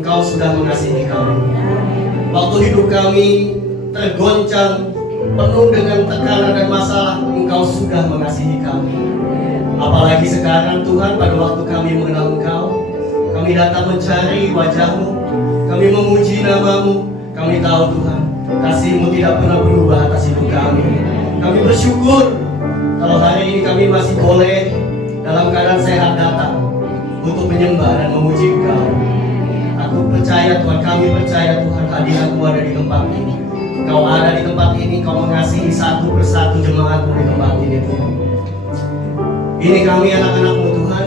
Engkau sudah mengasihi kami. Waktu hidup kami tergoncang, penuh dengan tekanan dan masalah, Engkau sudah mengasihi kami. Apalagi sekarang Tuhan, pada waktu kami mengenal Engkau, kami datang mencari wajah-Mu, kami memuji nama-Mu. Kami tahu Tuhan, kasih-Mu tidak pernah berubah atas hidup kami. Kami bersyukur kalau hari ini kami masih boleh dalam keadaan sehat datang untuk menyembah dan memuji Engkau. Aku percaya Tuhan, kami percaya Tuhan, hadirat-Mu ada di tempat ini. Kau ada di tempat ini, Kau mengasihi satu persatu jemaat-Mu di tempat ini Tuhan. Ini kami anak-anak-Mu Tuhan,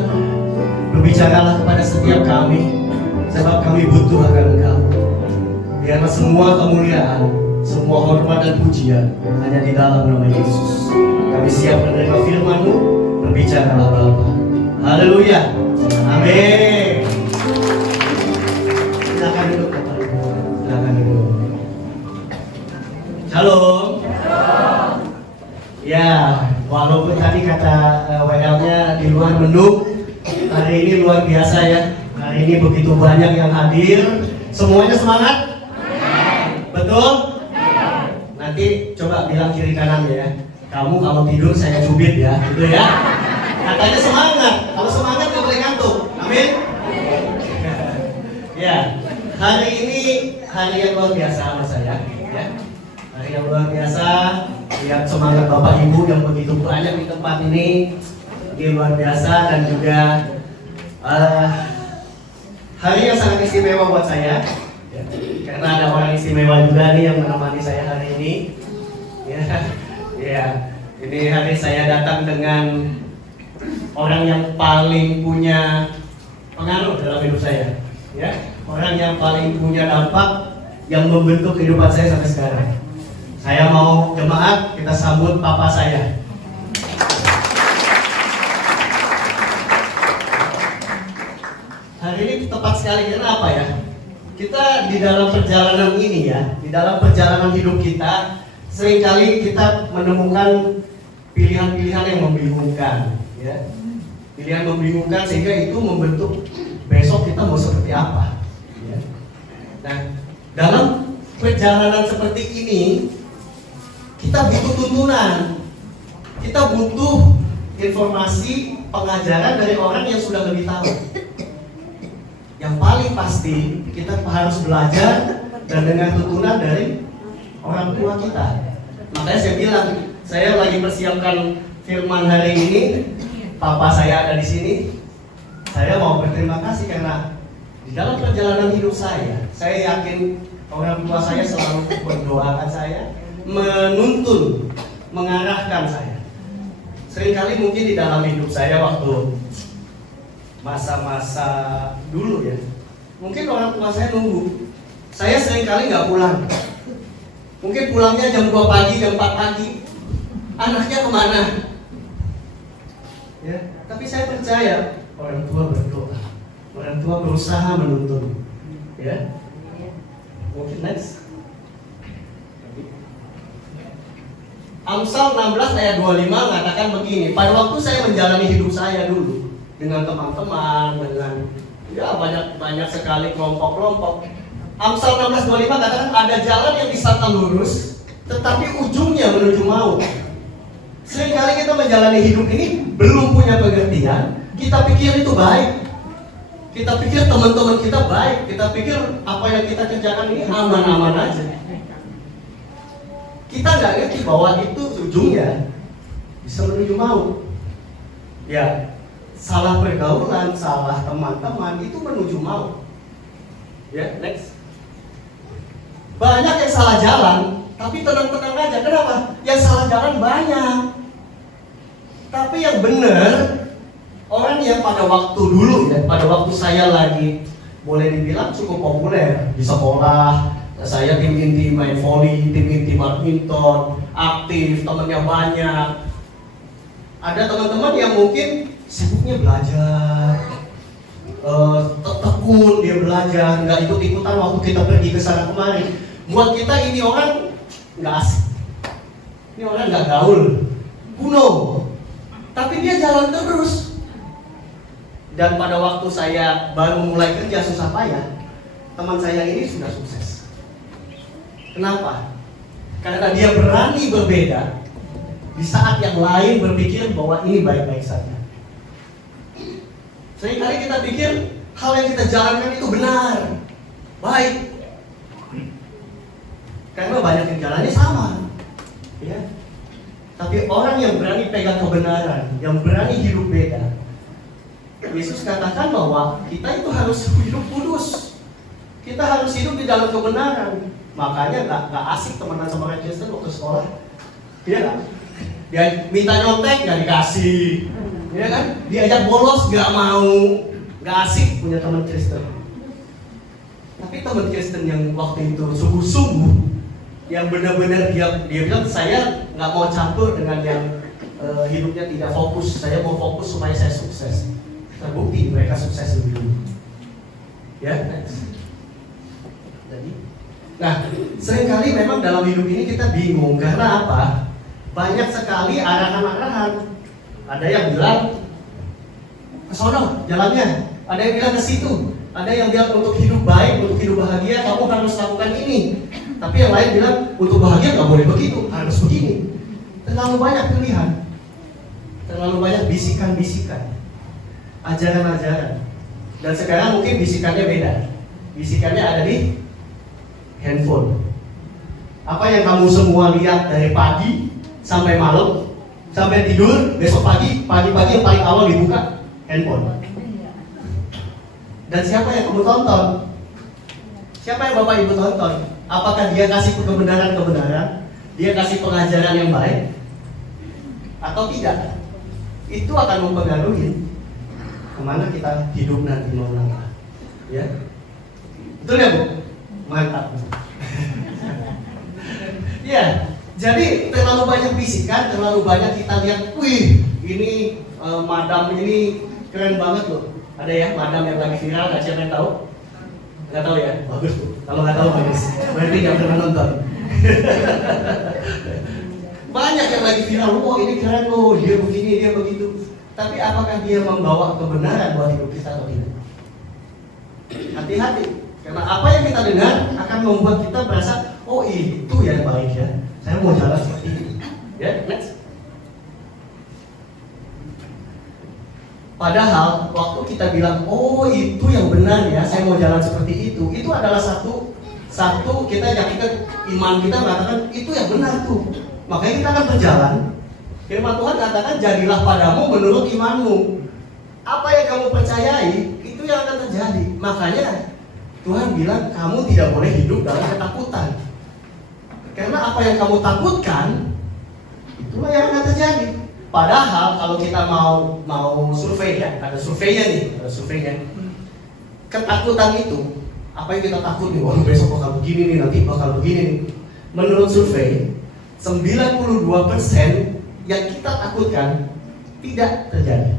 berbicaralah kepada setiap kami, sebab kami butuh akan Engkau. Biarlah semua kemuliaan, semua hormat dan pujian hanya di dalam nama Yesus. Kami siap menerima firman-Mu, berbicaralah Bapa. Haleluya, amin. Silakan duduk Bapak Ibu, silakan duduk. Shalom. Ya, walaupun tadi kata WL-nya di luar menu, hari ini luar biasa ya. Hari ini begitu banyak yang hadir. Semuanya semangat? Betul? Nanti coba bilang kiri kanan ya. Kamu kalau tidur saya cubit ya, gitu ya. Katanya semangat. Kalau semangat nggak boleh ngantuk. Amin. Ya, hari ini hari yang luar biasa sama saya. Ya. Hari yang luar biasa. Lihat semangat Bapak Ibu yang begitu banyak di tempat ini. Ini luar biasa dan juga hari yang sangat istimewa buat saya. Karena ada orang istimewa juga nih yang menemani saya hari ini. Ya, ini hari saya datang dengan orang yang paling punya pengaruh dalam hidup saya. Ya, orang yang paling punya dampak yang membentuk kehidupan saya sampai sekarang. Saya mau jemaat kita sambut papa saya. Hari ini tepat sekali, kenapa ya? Kita di dalam perjalanan ini ya, di dalam perjalanan hidup kita, seringkali kita menemukan pilihan-pilihan yang membingungkan, ya. Pilihan membingungkan sehingga itu membentuk besok kita mau seperti apa. Ya. Nah, dalam perjalanan seperti ini, kita butuh tuntunan, kita butuh informasi, pengajaran dari orang yang sudah lebih tahu. Yang paling pasti kita harus belajar dan dengan tuntunan dari orang tua kita. Makanya saya bilang, saya lagi persiapkan firman hari ini. Papa saya ada di sini. Saya mau berterima kasih karena di dalam perjalanan hidup saya yakin orang tua saya selalu mendoakan saya, menuntun, mengarahkan saya. Seringkali mungkin di dalam hidup saya waktu masa-masa dulu ya, mungkin orang tua saya nunggu. Saya seringkali nggak pulang. Mungkin pulangnya jam 2 pagi, jam 4 pagi. Anaknya kemana? Ya, tapi saya percaya orang tua berdoa, orang tua berusaha menuntun. Ya, mungkin next. Amsal 16 ayat 25 mengatakan begini, pada waktu saya menjalani hidup saya dulu dengan teman-teman, dengan ya banyak sekali kelompok-kelompok. Amsal 16:25 katakan ada jalan yang disangka lurus, tetapi ujungnya menuju maut. Seringkali kita menjalani hidup ini belum punya pengertian, kita pikir itu baik, kita pikir teman-teman kita baik, kita pikir apa yang kita kerjakan ini aman-aman aja. Kita nggak ngerti bahwa itu ujungnya bisa menuju maut. Ya, salah pergaulan, salah teman-teman itu menuju maut. Ya, next. Banyak yang salah jalan, tapi tenang-tenang aja. Kenapa? Yang salah jalan banyak. Tapi yang benar, orang yang pada waktu dulu ya, pada waktu saya lagi boleh dibilang cukup populer di sekolah. Saya tim inti main volley, tim inti badminton, aktif, temennya banyak. Ada teman-teman yang mungkin sibuknya belajar, tekun dia belajar, nggak ikut-ikutan waktu kita pergi ke sana kemari. Buat kita ini orang nggak asik, ini orang nggak gaul, kuno. Tapi dia jalan terus. Dan pada waktu saya baru mulai kerja susah payah, teman saya ini sudah sukses. Kenapa? Karena dia berani berbeda di saat yang lain berpikir bahwa ini baik-baik saja. Seringkali kita pikir hal yang kita jalankan itu benar, baik. Karena banyak yang jalannya sama, ya. Tapi orang yang berani pegang kebenaran, yang berani hidup beda, Yesus katakan bahwa kita itu harus hidup kudus. Kita harus hidup di dalam kebenaran. Makanya nggak asik temenan sama orang Kristen waktu sekolah, iya kan? Dia minta nyontek nggak dikasih, iya kan? Diajak bolos nggak mau, nggak asik punya teman Kristen. Tapi teman Kristen yang waktu itu sungguh-sungguh, yang benar-benar dia bilang saya nggak mau campur dengan yang hidupnya tidak fokus. Saya mau fokus supaya saya sukses. Terbukti mereka sukses lebih dulu. Ya, jadi, nah seringkali memang dalam hidup ini kita bingung karena apa? Banyak sekali arahan-arahan. Ada yang bilang ke sono jalannya, ada yang bilang ke situ, ada yang bilang untuk hidup baik, untuk hidup bahagia kamu harus lakukan ini. Tapi yang lain bilang untuk bahagia nggak boleh begitu, harus begini. Terlalu banyak pilihan, terlalu banyak bisikan-bisikan, ajaran-ajaran. Dan sekarang mungkin bisikannya beda. Bisikannya ada di handphone. Apa yang kamu semua lihat dari pagi sampai malam, sampai tidur, besok pagi-pagi yang paling awal dibuka handphone. Dan siapa yang kamu tonton? Siapa yang Bapak Ibu tonton? Apakah dia kasih kebenaran-kebenaran? Dia kasih pengajaran yang baik? Atau tidak? Itu akan mempengaruhi kemana kita hidup nanti melangkah. Ya, betul ya Bu? Mantap. Ya, jadi terlalu banyak bisikan, terlalu banyak kita lihat, wih, ini madam ini keren banget loh. Ada ya madam yang lagi viral, nggak siapa yang tahu? Nggak tahu ya? Bagus Bu. Kalau nggak tahu bagus. Berarti nggak pernah nonton. Banyak yang lagi viral, wah ini keren loh, dia begini, dia begitu. Tapi apakah dia membawa kebenaran buat hidup kita atau tidak? Hati-hati, karena apa yang kita dengar akan membuat kita merasa, oh itu yang baik ya, saya mau jalan seperti ini. Ya, next. Padahal waktu kita bilang, oh itu yang benar ya, saya mau jalan seperti itu adalah satu kita yakinkan iman kita mengatakan itu yang benar tuh. Makanya kita akan berjalan. Firman Tuhan katakan jadilah padamu menurut imanmu. Apa yang kamu percayai itu yang akan terjadi. Makanya Tuhan bilang kamu tidak boleh hidup dalam ketakutan. Karena apa yang kamu takutkan itulah yang akan terjadi. Padahal kalau kita mau survei ya, ada surveinya. Ketakutan itu, apa yang kita takut nih, wah besok bakal begini nih, nanti bakal begini nih. Menurut survei, 92% yang kita takutkan tidak terjadi.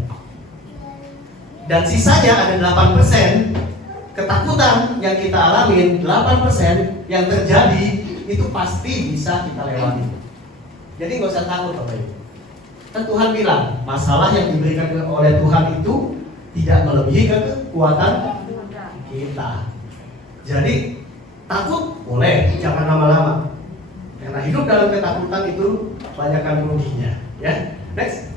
Dan sisanya ada 8% ketakutan yang kita alamin, 8% yang terjadi itu pasti bisa kita lewati. Jadi nggak usah takut Bapak Ibu. Kan Tuhan bilang masalah yang diberikan oleh Tuhan itu tidak melebihi kekuatan kita. Jadi takut boleh, jangan lama-lama. Karena hidup dalam ketakutan itu banyakkan ruginya. Ya, next.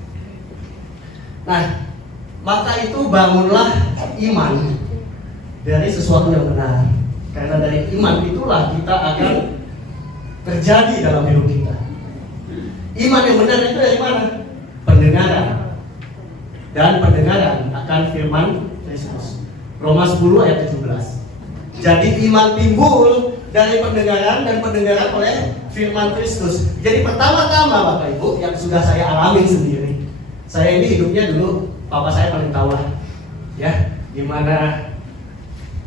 Nah, maka itu bangunlah iman dari sesuatu yang benar. Karena dari iman itulah kita akan terjadi dalam hidup kita. Iman yang benar itu dari mana? Pendengaran. Dan pendengaran akan firman Kristus. Roma 10 ayat 17. Jadi iman timbul dari pendengaran dan pendengaran oleh firman Kristus. Jadi pertama-tama Bapak Ibu yang sudah saya alami sendiri. Saya ini hidupnya dulu papa saya paling tahu lah. Ya, gimana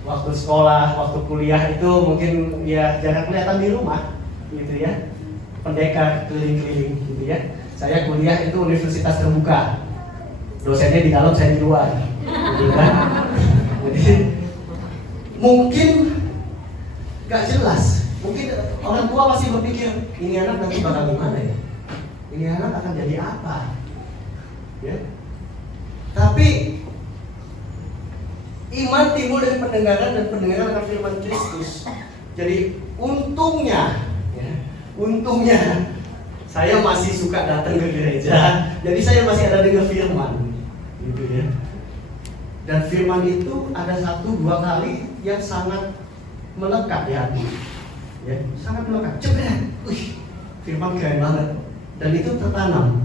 waktu sekolah, waktu kuliah itu mungkin ya jarang kelihatan di rumah gitu ya. Pendekar keliling-keliling gitu ya. Saya kuliah itu universitas terbuka. Dosennya di dalam, saya di luar. Gitu kan? Jadi mungkin gak jelas. Mungkin orang tua masih berpikir, ini anak nanti bakal gimana ya? Ini anak akan jadi apa? Ya. Tapi Iman timbul dari pendengaran dan pendengaran akan firman Kristus. Jadi untungnya saya masih suka datang ke gereja. Jadi saya masih ada dengar firman, gitu ya. Dan firman itu ada 1-2 kali yang sangat melekat di hati, ya, sangat melekat. Jebret, firman keren banget. Dan itu tertanam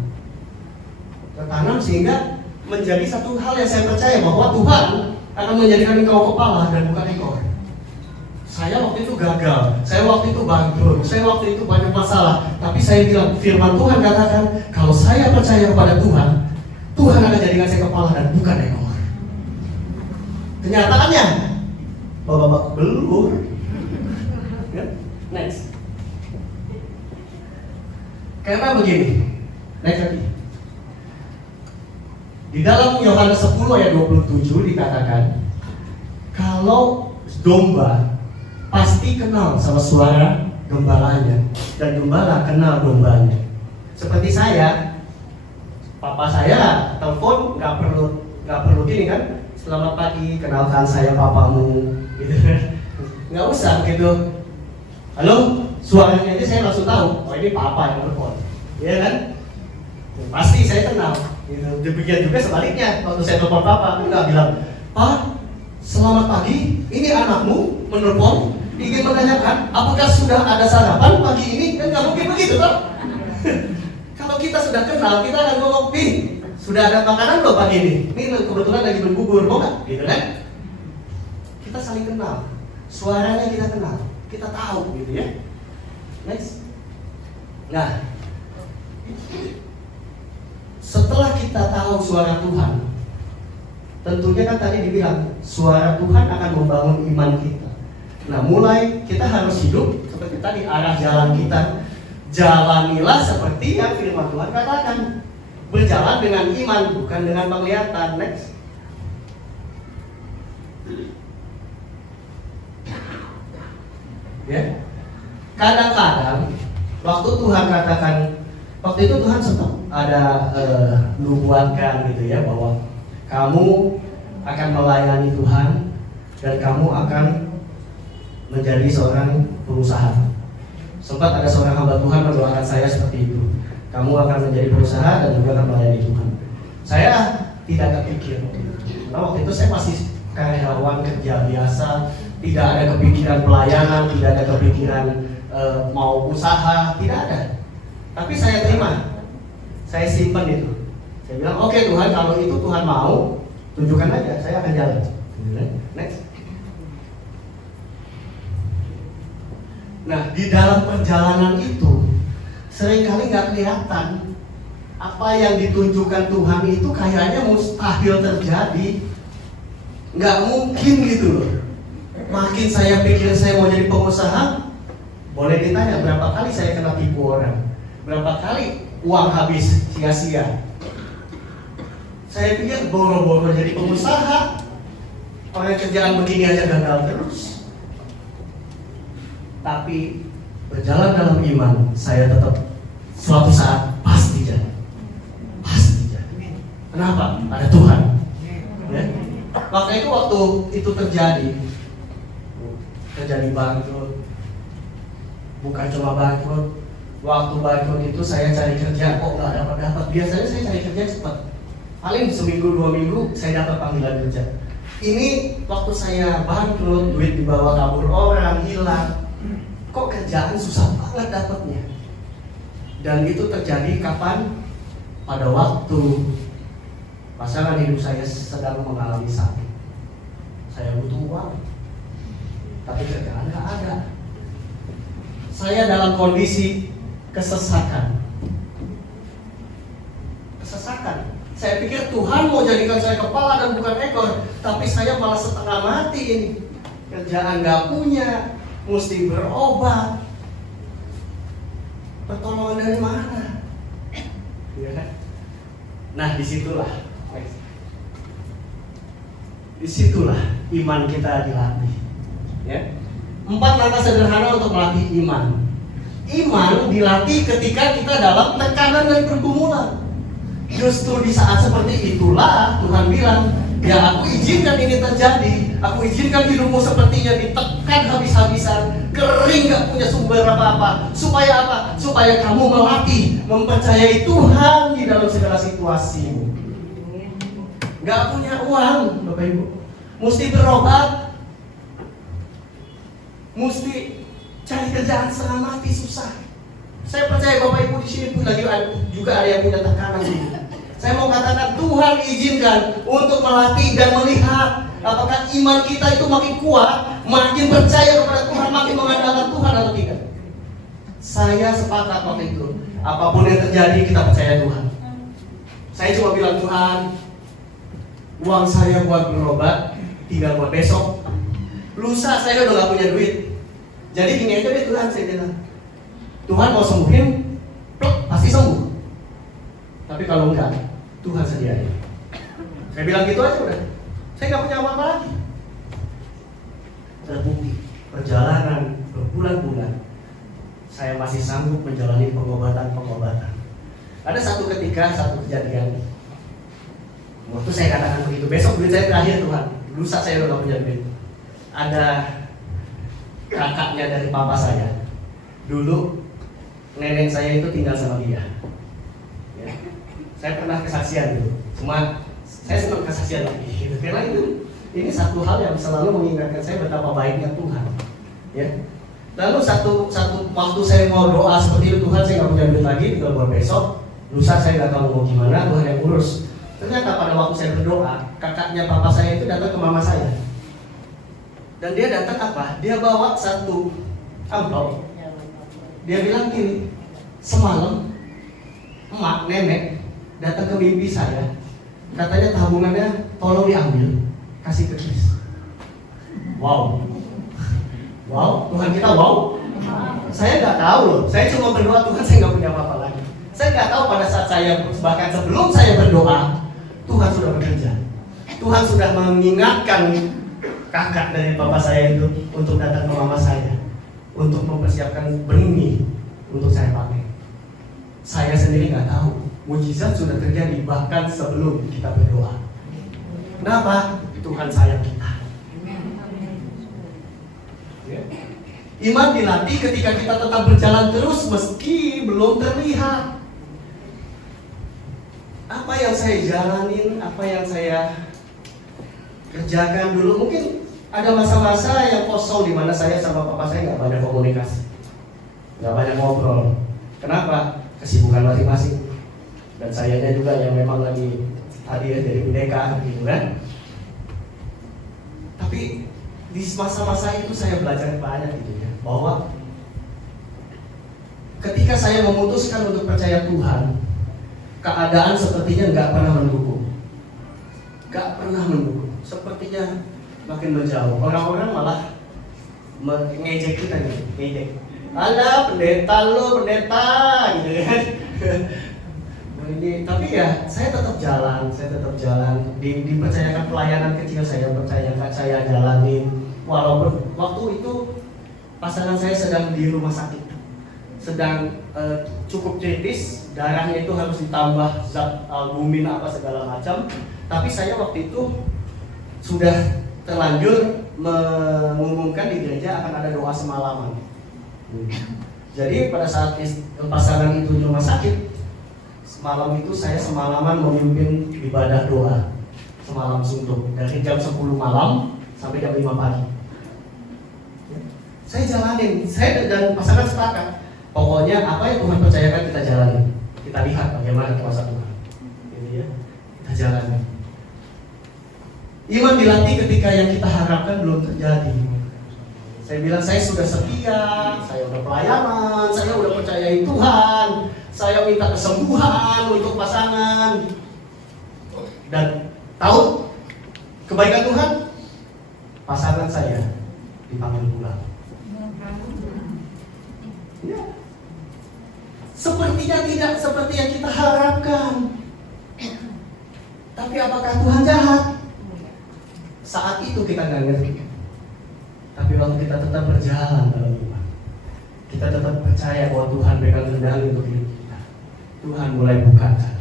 sehingga menjadi satu hal yang saya percaya bahwa Tuhan akan menjadikan engkau kepala dan bukan ekor. Saya waktu itu gagal, saya waktu itu bangkrut, saya waktu itu banyak masalah. Tapi saya bilang, firman Tuhan katakan, kalau saya percaya kepada Tuhan, Tuhan akan jadikan saya kepala dan bukan ekor. Kenyataannya, babak belur. Next. Karena begini, next lagi. Di dalam Yohanes 10 ayat 27 dikatakan, kalau domba pasti kenal sama suara gembalanya dan gembala kenal dombanya. Seperti saya, papa saya telepon nggak perlu gini kan, selamat pagi, kenalkan saya papamu, gitu kan? Nggak usah gitu. Halo, suaranya aja saya langsung tahu, oh ini papa yang telepon, ya kan? Pasti saya kenal. Gitu. Demikian juga sebaliknya, waktu saya telepon papa, aku nggak bilang, Pak, selamat pagi, ini anakmu menelpon, ingin menanyakan apakah sudah ada sarapan pagi ini, kan nggak mungkin begitu kan? Kalau kita sudah kenal, kita akan ngomong, sudah ada makanan belum pagi ini? Ini kebetulan lagi berbubur, mau nggak? Gitu kan? Kita saling kenal, suaranya kita kenal, kita tahu, gitu ya. Next. Nah, setelah kita tahu suara Tuhan, tentunya kan tadi dibilang suara Tuhan akan membangun iman kita. Nah, mulai kita harus hidup seperti tadi, arah jalan kita. Jalanilah seperti yang firman Tuhan katakan. Berjalan dengan iman, bukan dengan penglihatan. Next. Ya. Kadang-kadang waktu Tuhan katakan, waktu itu Tuhan sempat ada nubuatkan gitu ya, bahwa kamu akan melayani Tuhan dan kamu akan menjadi seorang pengusaha. Sempat ada seorang hamba Tuhan mendoakan saya seperti itu. Kamu akan menjadi pengusaha dan juga akan melayani Tuhan. Saya tidak kepikir. Nah, waktu itu saya masih karyawan kerja biasa, tidak ada kepikiran pelayanan, tidak ada kepikiran mau usaha, tidak ada. Tapi saya terima, saya simpan itu. Saya bilang, oke Tuhan, kalau itu Tuhan mau, tunjukkan aja, saya akan jalan. Next. Nah, di dalam perjalanan itu seringkali nggak kelihatan apa yang ditunjukkan Tuhan itu kayaknya mustahil terjadi, nggak mungkin gitu loh. Makin saya pikir saya mau jadi pengusaha, boleh ditanya berapa kali saya kena tipu orang, berapa kali uang habis sia-sia. Saya pikir boro-boro jadi pengusaha, orang kerjaan begini aja gagal terus. Tapi berjalan dalam iman, saya tetap suatu saat pasti jadi. Pasti jadi. Kenapa? Ada Tuhan. Ya? Maka itu waktu itu terjadi bangkrut. Bukan cuma bangkrut. Waktu bangkrut itu saya cari kerja, kok nggak dapat. Biasanya saya cari kerja cepat. Paling seminggu 2 minggu saya dapat panggilan kerja. Ini waktu saya bangkrut, duit dibawa kabur orang, hilang. Kok kerjaan susah banget dapatnya. Dan itu terjadi kapan? Pada waktu pasangan hidup saya sedang mengalami sakit. Saya butuh uang, tapi kerjaan gak ada. Saya dalam kondisi kesesakan. Saya pikir Tuhan mau jadikan saya kepala dan bukan ekor, tapi saya malah setengah mati ini. Kerjaan gak punya, mesti berobat. Pertolongan dari mana? Ya kan? Nah, disitulah iman kita dilatih. Ya. 4 langkah sederhana untuk melatih iman. Iman dilatih ketika kita dalam tekanan dan pergumulan. Justru di saat seperti itulah Tuhan bilang, Ya aku izinkan ini terjadi. Aku izinkan hidupmu sepertinya ditekan habis-habisan, kering, gak punya sumber apa-apa. Supaya apa? Supaya kamu melatih, mempercayai Tuhan di dalam segala situasimu. Gak punya uang, Bapak Ibu, mesti berobat, mesti cari kerjaan setengah mati, susah. Saya percaya Bapak Ibu di sini pun lagi juga ada yang punya tekanan ini. Saya mau katakan Tuhan izinkan untuk melatih dan melihat apakah iman kita itu makin kuat, makin percaya kepada Tuhan, makin mengandalkan Tuhan atau tidak. Saya sepakat waktu itu, apapun yang terjadi kita percaya Tuhan. Saya cuma bilang, Tuhan, uang saya buat berobat tinggal buat besok. Lusa saya udah gak punya duit. Jadi gini aja deh Tuhan, saya bilang, Tuhan mau sembuhin, pasti sembuh. Tapi kalau enggak, Tuhan sediain. Saya bilang gitu aja udah. Saya nggak punya apa-apa lagi. Terbukti perjalanan berbulan-bulan, saya masih sanggup menjalani pengobatan. Ada satu ketika, satu kejadian. Waktu saya katakan begitu, besok duit saya terakhir Tuhan. Lusa saya udah nggak punya duit. Ada kakaknya dari papa saya. Dulu nenek saya itu tinggal sama dia. Ya. Saya pernah kesaksian dulu, cuma saya senang kesaksian lagi gitu. Karena ini satu hal yang selalu mengingatkan saya betapa baiknya Tuhan. Ya. Lalu satu waktu saya mau doa seperti itu, Tuhan saya nggak punya duit lagi, tinggal buat besok. Lusa saya nggak tahu mau gimana, Tuhan yang urus. Ternyata pada waktu saya berdoa, kakaknya papa saya itu datang ke mama saya. Dan dia datang apa? Dia bawa satu amplop. Dia bilang gini, semalam emak nenek datang ke mimpi saya, katanya tabungannya tolong diambil, kasih ke Kris. Wow, Tuhan kita wow. Saya nggak tahu loh, saya cuma berdoa Tuhan, saya nggak punya apa-apa lagi. Saya nggak tahu pada saat saya, bahkan sebelum saya berdoa, Tuhan sudah bekerja. Tuhan sudah mengingatkan kakak dari papa saya itu untuk datang ke mama saya, untuk mempersiapkan benih untuk saya pakai. Saya sendiri nggak tahu. Mujizat sudah terjadi bahkan sebelum kita berdoa. Kenapa? Tuhan sayang kita. Ya. Iman dilatih ketika kita tetap berjalan terus meski belum terlihat. Apa yang saya jalanin, apa yang saya kerjakan dulu, mungkin ada masa-masa yang kosong di mana saya sama papa saya nggak banyak komunikasi, nggak banyak ngobrol. Kenapa? Kesibukan masing-masing. Dan sayanya juga yang memang lagi hadir dari pendeka gitu kan. Tapi di masa-masa itu saya belajar banyak gitu ya, bahwa ketika saya memutuskan untuk percaya Tuhan, keadaan sepertinya nggak pernah mendukung. Sepertinya makin menjauh. Orang-orang malah mengejek kita nih, ngejek. Ada pendeta gitu kan. Ini, tapi ya saya tetap jalan, dipercayakan pelayanan kecil saya jalanin. Walaupun waktu itu pasangan saya sedang di rumah sakit, sedang cukup kritis, darahnya itu harus ditambah zat albumin apa segala macam. Tapi saya waktu itu sudah terlanjur mengumumkan di gereja akan ada doa semalaman. Jadi pada saat pasangan itu di rumah sakit, malam itu saya semalaman memimpin ibadah doa semalam suntuk dari jam 10 malam sampai jam 5 pagi. Saya jalanin, saya dan pasangan sepakat. Pokoknya apa yang Tuhan percayakan kita jalanin. Kita lihat bagaimana kuasa Tuhan. Gitu ya. Kita jalanin. Iman dilatih ketika yang kita harapkan belum terjadi. Saya bilang saya sudah setia, saya udah pelayanan, saya udah percayai Tuhan, saya minta kesembuhan untuk pasangan. Dan tahu kebaikan Tuhan, pasangan saya dipanggil pulang. Ya. Sepertinya tidak seperti yang kita harapkan. Tapi apakah Tuhan jahat? Saat itu kita nggak ngerti. Tapi waktu kita tetap berjalan dalam iman, kita tetap percaya bahwa Tuhan pegang kendali untuk hidup kita. Tuhan mulai bukakan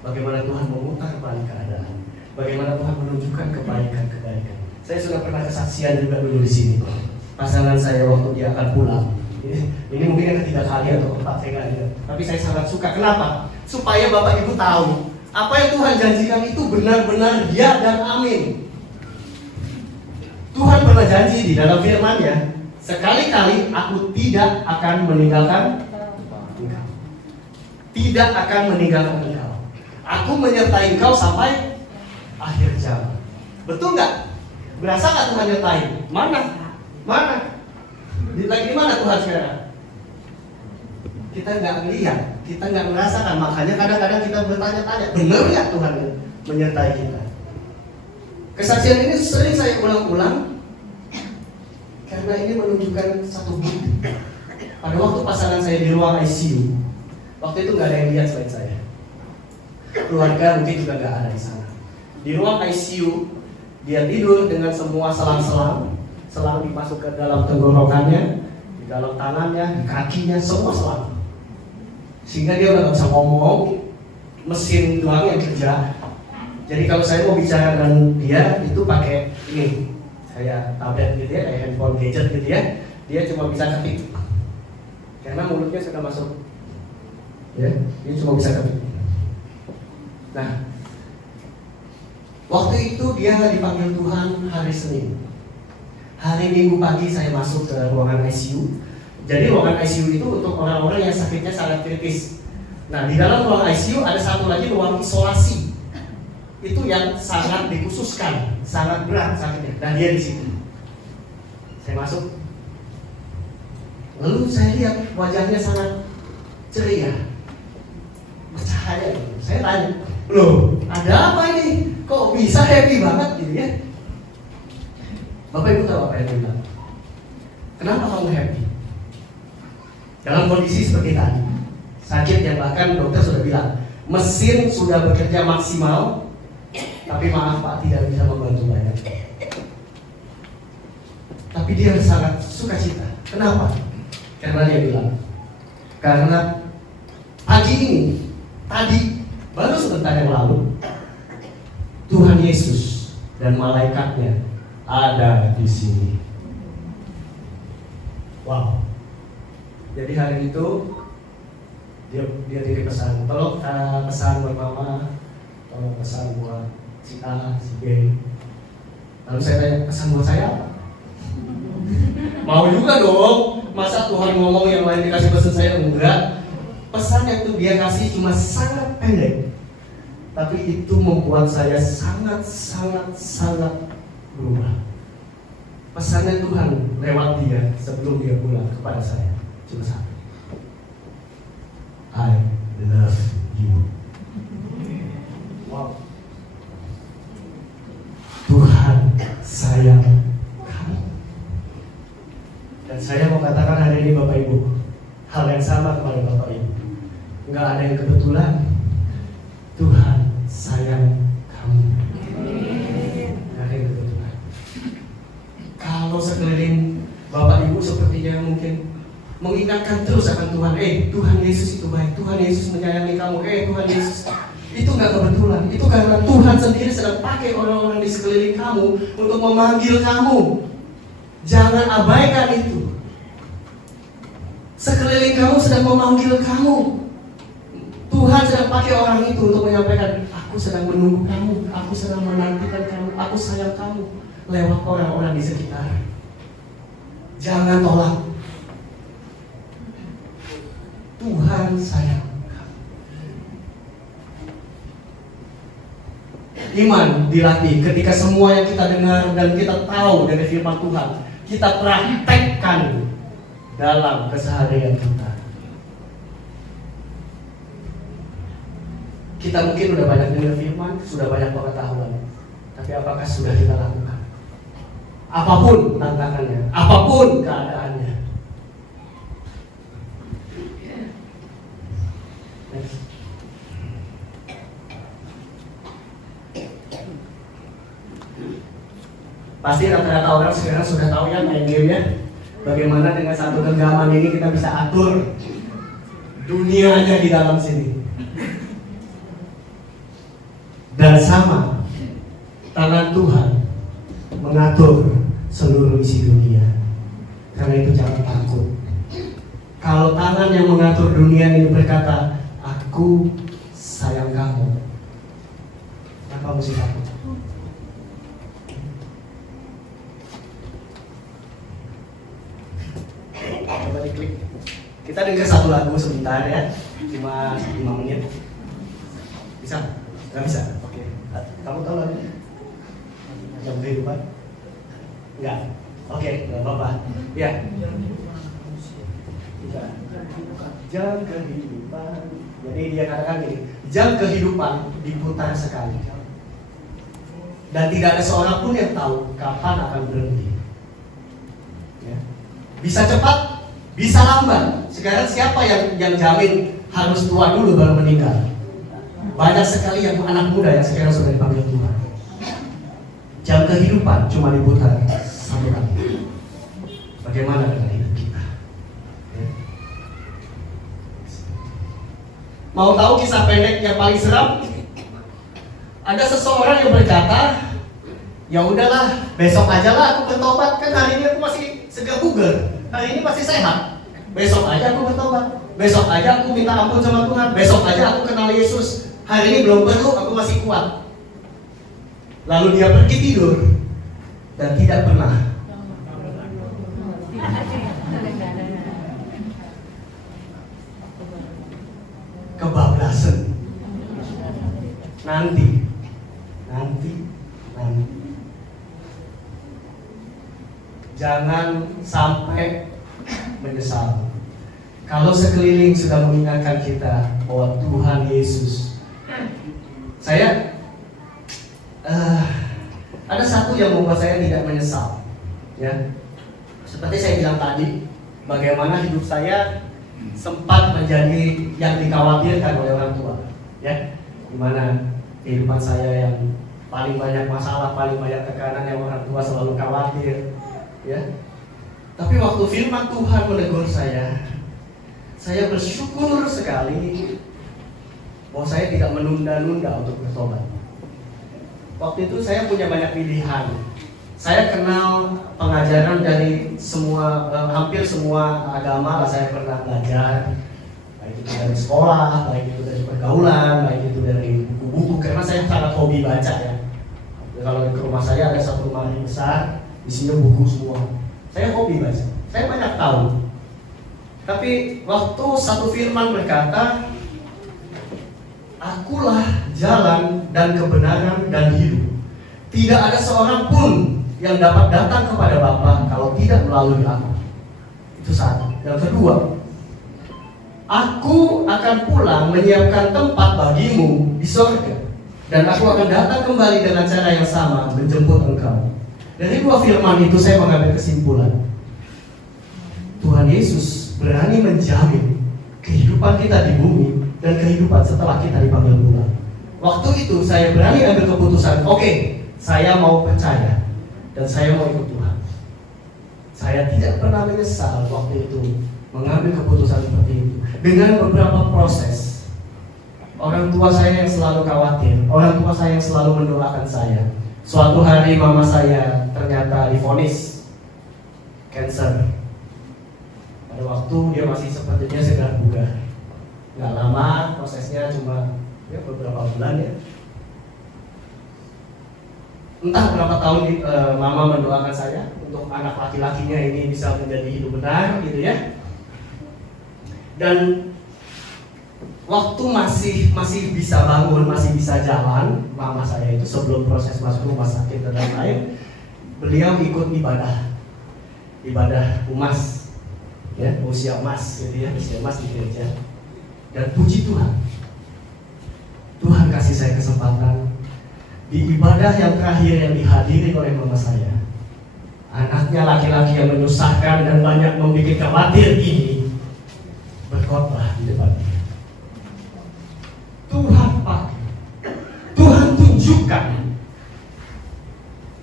bagaimana Tuhan memutar balik keadaan. bagaimana Tuhan menunjukkan kebaikan-kebaikan. Saya sudah pernah kesaksian juga dulu di sini. Pasangan saya waktu dia akan pulang. Ini mungkin yang ketiga kali atau keempat, saya nggak lihat. Tapi saya sangat suka. Kenapa? Supaya Bapak Ibu tahu apa yang Tuhan janjikan itu benar-benar ya dan amin. Tuhan pernah janji di dalam firman-Nya, sekali-kali aku tidak akan meninggalkan engkau. Tidak akan meninggalkan engkau. Aku menyertai engkau sampai akhir zaman. Betul nggak? Berasa nggak Tuhan nyertai? Mana? Lagi di mana Tuhan sekarang? Kita nggak melihat, kita nggak merasakan. Makanya kadang-kadang kita bertanya-tanya, benar nggak Tuhan menyertai kita? Kesaksian ini sering saya ulang-ulang karena ini menunjukkan satu bukti. Pada waktu pasangan saya di ruang ICU, waktu itu nggak ada yang lihat selain saya. Keluarga mungkin juga nggak ada di sana. Di ruang ICU, dia tidur dengan semua selang-selang dimasuk ke dalam tenggorokannya, di dalam tangannya, di kakinya, semua selang. Sehingga dia udah nggak bisa ngomong, mesin doang yang kerja. Jadi kalau saya mau bicara dengan dia itu pakai ini, kayak tablet gitu ya, kayak handphone gadget gitu ya, dia cuma bisa ketik. Karena mulutnya sudah masuk, ya, dia cuma bisa ketik. Nah, waktu itu dia dipanggil Tuhan hari Senin. Hari Minggu pagi saya masuk ke ruangan ICU. Jadi ruangan ICU itu untuk orang-orang yang sakitnya sangat kritis. Nah, di dalam ruang ICU ada satu lagi ruang isolasi. Itu yang sangat dikhususkan, sangat berat sakitnya. Dan dia di situ. Saya masuk. Lalu saya lihat wajahnya sangat ceria, bercahaya. Saya tanya, loh, ada apa ini? Kok bisa happy banget gitu ya? Bapak Ibu tahu apa yang dia bilang? Kenapa kamu happy? Dalam kondisi seperti tadi, sakit yang bahkan dokter sudah bilang mesin sudah bekerja maksimal, tapi maaf Pak, tidak bisa membantu banyak. Tapi dia sangat sukacita. Kenapa? Karena dia bilang, karena pagi ini, tadi, baru sebentar yang lalu, Tuhan Yesus dan malaikatnya ada di sini. Wow. Jadi hari itu dia titip pesan, tolong pesan buat mama, tolong pesan buat si A, si B. Lalu saya tanya, pesan buat saya apa? Mau juga dong. Masa Tuhan ngomong yang lain dikasih pesan saya? Enggak. Pesan yang itu dia kasih cuma sangat pendek, tapi itu membuat saya sangat berubah. Pesannya Tuhan lewat dia sebelum dia pulang kepada saya cuma satu, I love you. Wow. Tuhan sayang kamu. Dan saya mau katakan hari ini Bapak Ibu, hal yang sama kepada Bapak Ibu. Enggak ada yang kebetulan. Tuhan sayang kamu. Enggak ada yang kebetulan. Kalau sekeliling Bapak Ibu sepertinya mungkin mengingatkan terus akan Tuhan, Tuhan Yesus itu baik, Tuhan Yesus menyayangi kamu, Tuhan Yesus, itu gak kebetulan. Itu karena Tuhan sendiri sedang pakai orang-orang di sekeliling kamu untuk memanggil kamu. Jangan abaikan itu. Sekeliling kamu sedang memanggil kamu. Tuhan sedang pakai orang itu untuk menyampaikan, aku sedang menunggu kamu, aku sedang menantikan kamu, aku sayang kamu, lewat orang-orang di sekitar. Jangan tolak. Tuhan sayang kamu. Iman dilatih ketika semua yang kita dengar dan kita tahu dari firman Tuhan, kita praktekkan dalam keseharian kita. Kita mungkin sudah banyak dengar firman, sudah banyak pengetahuan, tapi apakah sudah kita lakukan? Apapun tantangannya, apapun keadaannya. Pasti rata-rata orang sekarang sudah tahu ya main game ya. Bagaimana dengan satu genggaman ini kita bisa atur dunianya di dalam sini. Dan sama tangan Tuhan mengatur seluruh isi dunia. Karena itu jangan takut. Kalau tangan yang mengatur dunia ini berkata, aku sayang kamu, kenapa mesti takut? Coba diklik. Kita dengar satu lagu sebentar ya, cuma 5 menit. Bisa? Nggak bisa? Oke. Kamu tahu lagunya? Jam kehidupan? Enggak? Oke, nggak apa-apa. Ya. Jam kehidupan. Jadi dia katakan gini, jam kehidupan diputar sekali. Dan tidak ada seorang pun yang tahu kapan akan berhenti. Ya. Bisa cepat, bisa lambat. Sekarang siapa yang jamin harus tua dulu baru meninggal? Banyak sekali yang anak muda yang sekarang sudah dipanggil Tuhan. Jam kehidupan cuma diputar satu kali. Bagaimana dengan hidup kita? Ya. Mau tahu kisah pendek yang paling seram? Ada seseorang yang berkata, ya udahlah, besok aja lah aku bertobat. Kan hari ini aku masih segar bugar, hari ini masih sehat. Besok aja aku bertobat, besok aja aku minta ampun sama Tuhan, besok aja aku kenal Yesus. Hari ini belum perlu, aku masih kuat. Lalu dia pergi tidur dan tidak pernah kebablasan. Nanti. Jangan sampai menyesal. Kalau sekeliling sudah mengingatkan kita bahwa Tuhan Yesus, ada satu yang membuat saya tidak menyesal. Ya, seperti saya bilang tadi, bagaimana hidup saya sempat menjadi yang dikhawatirkan oleh orang tua. Ya, dimana kehidupan saya yang paling banyak masalah, paling banyak tekanan yang orang tua selalu khawatir. Ya, tapi waktu firman Tuhan menegur saya bersyukur sekali bahwa saya tidak menunda-nunda untuk bertobat. Waktu itu saya punya banyak pilihan. Saya kenal pengajaran dari hampir semua agama saya pernah belajar, baik itu dari sekolah, baik itu dari pergaulan, baik itu dari buku-buku, karena saya sangat hobi baca ya. Kalau ke rumah saya ada satu lemari besar, isinya buku semua. Saya hobi baca, saya banyak tahu. Tapi waktu satu firman berkata, akulah jalan dan kebenaran dan hidup. Tidak ada seorang pun yang dapat datang kepada Bapa kalau tidak melalui aku. Itu satu. Yang kedua, aku akan pulang menyiapkan tempat bagimu di surga, dan aku akan datang kembali dengan cara yang sama menjemput engkau. Dari dua firman itu saya mengambil kesimpulan, Tuhan Yesus berani menjamin kehidupan kita di bumi dan kehidupan setelah kita dipanggil pulang. Waktu itu saya berani ambil keputusan, oke, saya mau percaya dan saya mau ikut Tuhan. Saya tidak pernah menyesal waktu itu mengambil keputusan seperti itu. Dengan beberapa proses, orang tua saya yang selalu khawatir, orang tua saya yang selalu mendoakan saya. Suatu hari mama saya ternyata divonis cancer. Pada waktu dia masih sepertinya segar bugar. Nggak lama, prosesnya cuma beberapa bulan ya. Entah berapa tahun mama mendoakan saya untuk anak laki-lakinya ini bisa menjadi hidup benar gitu ya. Dan waktu masih bisa bangun, masih bisa jalan, mama saya itu sebelum proses masuk rumah sakit dan lain-lain, beliau ikut ibadah umas, ya, usia emas gitu ya, usia emas di gereja. Dan puji Tuhan, Tuhan kasih saya kesempatan di ibadah yang terakhir yang dihadiri oleh mama saya. Anaknya laki-laki yang menyusahkan dan banyak membuat khawatir ini berkhotbah di depan dia. Tuhan pakai, Tuhan tunjukkan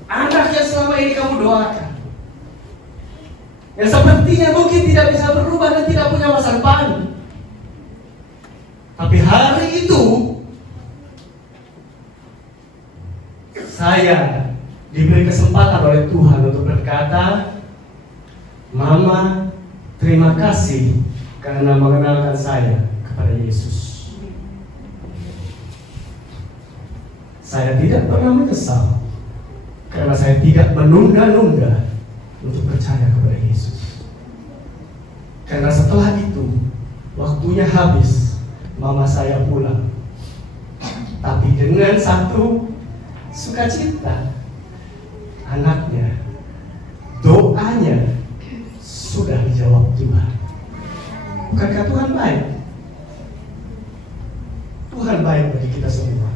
anak yang selama ini kamu doakan, yang sepertinya mungkin tidak bisa berubah dan tidak punya masa depan. Tapi hari itu saya diberi kesempatan oleh Tuhan untuk berkata, Mama, terima kasih karena mengenalkan saya kepada Yesus. Saya tidak pernah menyesal karena saya tidak menunda-nunda untuk percaya kepada Yesus. Karena setelah itu, waktunya habis, mama saya pulang. Tapi dengan satu sukacita, anaknya, doanya sudah dijawab Tuhan. Bukankah Tuhan baik? Tuhan baik bagi kita semua.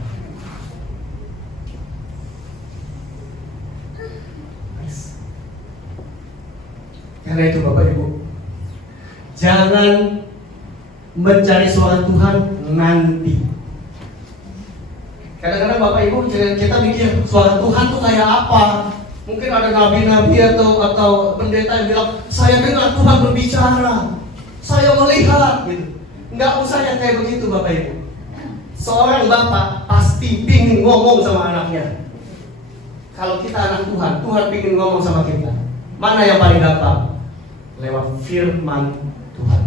Karena itu Bapak Ibu, jangan mencari suara Tuhan nanti. Kadang-kadang Bapak Ibu kita mikir suara Tuhan tuh kayak apa? Mungkin ada nabi-nabi atau pendeta yang bilang, saya dengar Tuhan berbicara, saya melihat gitu. Nggak usah yang kayak begitu Bapak Ibu. Seorang bapak pasti pingin ngomong sama anaknya. Kalau kita anak Tuhan, Tuhan pingin ngomong sama kita. Mana yang paling gampang? Lewat firman Tuhan.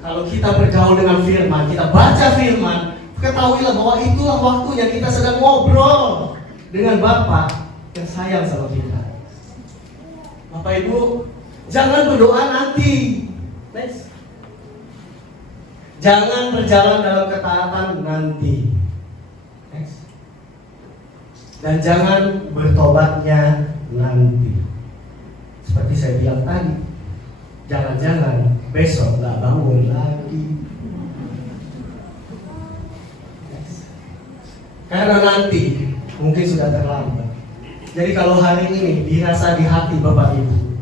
Kalau kita bergaul dengan firman, kita baca firman, ketahuilah bahwa itulah waktunya kita sedang ngobrol dengan Bapa yang sayang sama kita. Bapak Ibu, jangan berdoa nanti. Next. Jangan berjalan dalam ketaatan nanti. Next. Dan jangan bertobatnya nanti. Seperti saya bilang tadi, jangan-jangan besok gak bangun lagi. Karena nanti mungkin sudah terlambat. Jadi kalau hari ini dirasa di hati Bapak Ibu,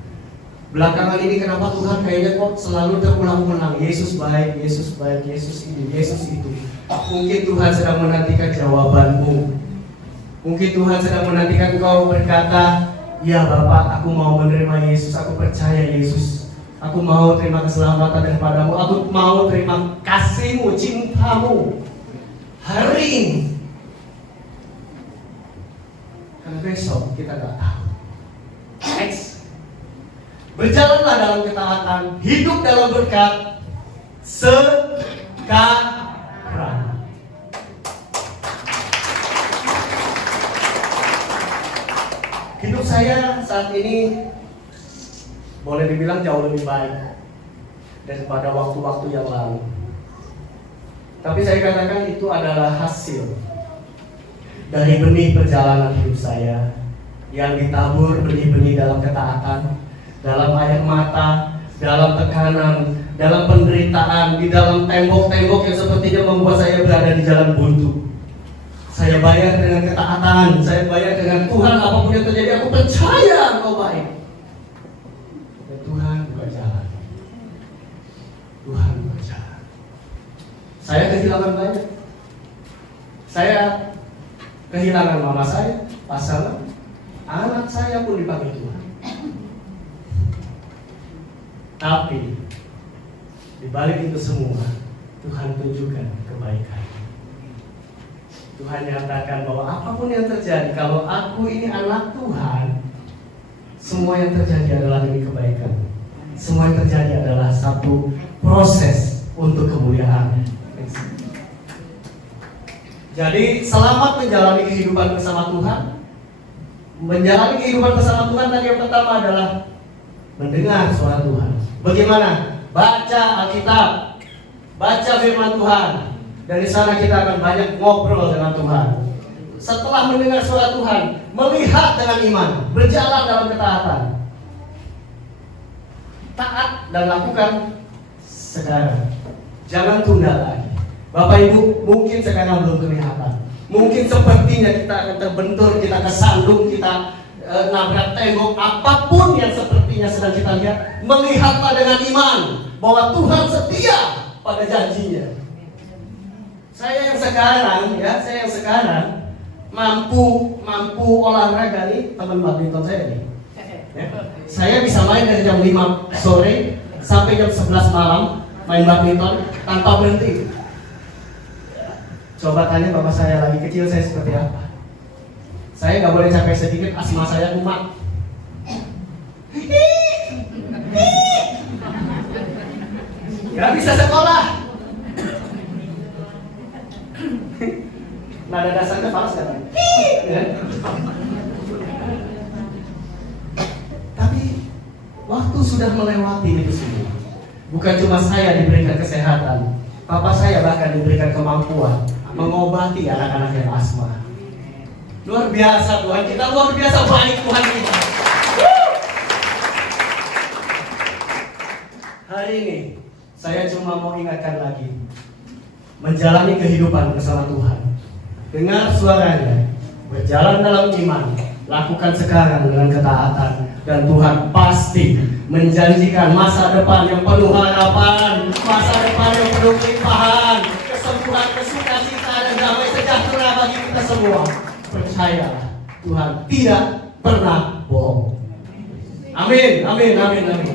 belakangan ini kenapa Tuhan kayaknya kok selalu terulang-ulang, Yesus baik, Yesus baik, Yesus ini, Yesus itu. Mungkin Tuhan sedang menantikan jawabanmu. Mungkin Tuhan sedang menantikan kau berkata, ya Bapak, aku mau menerima Yesus, aku percaya Yesus. Aku mau terima keselamatan daripadamu, aku mau terima kasihmu, cintamu hari ini. Karena besok kita gak tahu. Next. Berjalanlah dalam ketaatan, hidup dalam berkat sekarang. Hidup saya saat ini boleh dibilang jauh lebih baik daripada waktu-waktu yang lalu. Tapi saya katakan itu adalah hasil dari benih perjalanan hidup saya yang ditabur benih-benih dalam ketaatan, dalam air mata, dalam tekanan, dalam penderitaan, di dalam tembok-tembok yang sepertinya membuat saya berada di jalan buntu. Saya bayar dengan ketaatan, saya bayar dengan Tuhan, apapun yang terjadi aku percaya Engkau baik. Dan Tuhan berjalan. Tuhan berjalan. Saya kehilangan banyak. Saya kehilangan mama saya, pasangan, anak saya pun dipanggil Tuhan. Tapi di balik itu semua, Tuhan tunjukkan kebaikan. Tuhan nyatakan bahwa apapun yang terjadi, kalau aku ini anak Tuhan, semua yang terjadi adalah demi kebaikan. Semua yang terjadi adalah satu proses untuk kemuliaan. Jadi selamat menjalani kehidupan bersama Tuhan. Menjalani kehidupan bersama Tuhan tadi yang pertama adalah mendengar suara Tuhan. Bagaimana? Baca Alkitab, baca firman Tuhan. Dari sana kita akan banyak ngobrol dengan Tuhan. Setelah mendengar suara Tuhan, melihat dengan iman, berjalan dalam ketaatan. Taat dan lakukan sekarang. Jangan tunda lagi. Bapak Ibu, mungkin sekarang belum kelihatan. Mungkin sepertinya kita akan terbentur, kita kesandung, kita nabrak tembok, apapun yang sepertinya sedang kita lihat, melihatlah dengan iman bahwa Tuhan setia pada janjinya. Saya yang sekarang mampu olahraga nih, teman badminton saya nih. Ya. Saya bisa main dari jam 5 sore sampai jam 11 malam main badminton tanpa berhenti. Coba tanya bapak saya lagi kecil saya seperti apa. Saya nggak boleh capek sedikit, asma saya kumat. Nggak bisa sekolah. Nada dasarnya falas kan? Tapi waktu sudah melewati itu semua. Bukan cuma saya diberikan kesehatan, papa saya bahkan diberikan kemampuan mengobati anak-anak yang asma. Luar biasa Tuhan kita, luar biasa baik Tuhan kita. Hari ini saya cuma mau ingatkan lagi, menjalani kehidupan bersama Tuhan. Dengar suaranya, berjalan dalam iman, lakukan sekarang dengan ketaatan, dan Tuhan pasti menjanjikan masa depan yang penuh harapan, masa depan yang penuh kelimpahan, kesembuhan, sukacita, dan damai sejahtera bagi kita semua. Percayalah, Tuhan tidak pernah bohong. Amin, amin, amin, amin.